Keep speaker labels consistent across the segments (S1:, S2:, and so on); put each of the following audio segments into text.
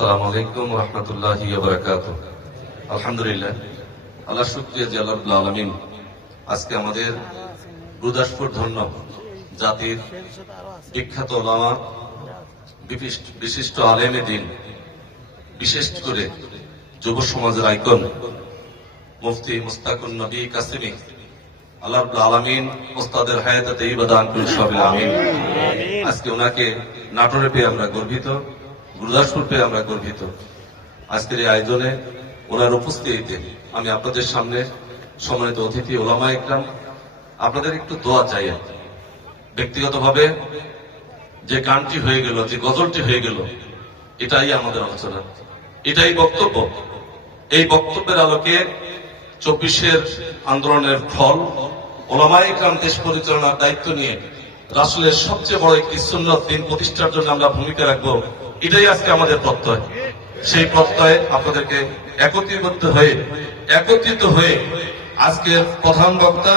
S1: আলাইকুম রহমতুল্লাহ বারাকাত আলহামদুলিল্লাহ। আল্লাহ শুক্রিয়া যে আল্লাহ আলমিন আজকে আমাদের গুরুদাসপুর ধন্য জাতির বিখ্যাত ওলামা বিশিষ্ট- বিশিষ্ট আলেমে দিন বিশেষ করে যুব সমাজের আইকন মুফতি মুস্তাকুন নবী কাসিমি আল্লাহ আলমিন ওস্তাদের হায়াতে আমিন। আজকে ওনাকে নাটোরে পেয়ে আমরা গর্বিত। গুরুদাসপুর পেয়ে আমরা গর্বিত। আজকের এই আয়োজনে ওনার উপস্থিতিতে আমি আপনাদের সামনে সম্মানিত অতিথি ওলামা একরাম, আপনাদের একটু দোয়া চাই। ব্যক্তিগতভাবে যে গানটি হয়ে গেল, যে গজলটি হয়ে গেল, এটাই আমাদের আলোচনা। এটাই বক্তব্য। এই বক্তব্যের আলোকে চব্বিশের আন্দোলনের ফল ওলামাই গ্রাম দেশ পরিচালনার দায়িত্ব নিয়ে রাসুলের সবচেয়ে বড় একটি সুন্নত দিন প্রতিষ্ঠার জন্য আমরা ভূমিকা রাখব এটাই আজকে আমাদের প্রত্যয়। সেই প্রত্যয়ে আপনাদেরকে একত্রিত হয়ে একত্রিত হয়ে আজকের প্রধান বক্তা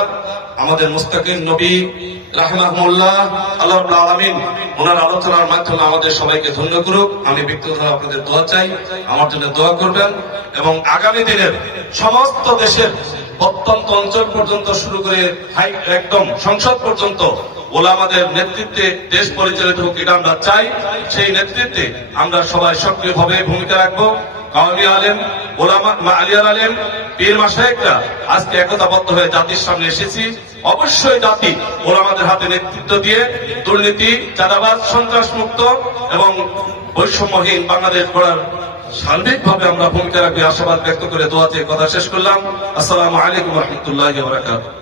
S1: আমাদের মুস্তাকিম নবী রাহমাহুল্লাহ আল্লাহ আলমিন, ওনার আলোচনার মাধ্যমে আমাদের সবাইকে ধন্য করুক। আমি ব্যক্তিগতভাবে আপনাদের দোয়া চাই। আমার জন্য দোয়া করবেন এবং আগামী দিনের সমস্ত দেশের প্রত্যন্ত অঞ্চল পর্যন্ত শুরু করে একদম সংসদ পর্যন্ত ওলামাদের নেতৃত্বে দেশ পরিচালিত হোক এটা আমরা চাই। সেই নেতৃত্বে আমরা সবাই সক্রিয়ভাবে ভূমিকা রাখব। হয়ে সামনে এসেছি। অবশ্যই হাতে নেতৃত্ব দিয়ে দুর্নীতি এবং বৈষম্যহীন বাংলাদেশ গড়ার সার্বিকভাবে আমরা ভূমিকা রাখবে আশাবাদ ব্যক্ত করে দোয়াতে কথা শেষ করলাম। আসসালামু আলাইকুম রহমতুল্লাহ বারাকাতুহু।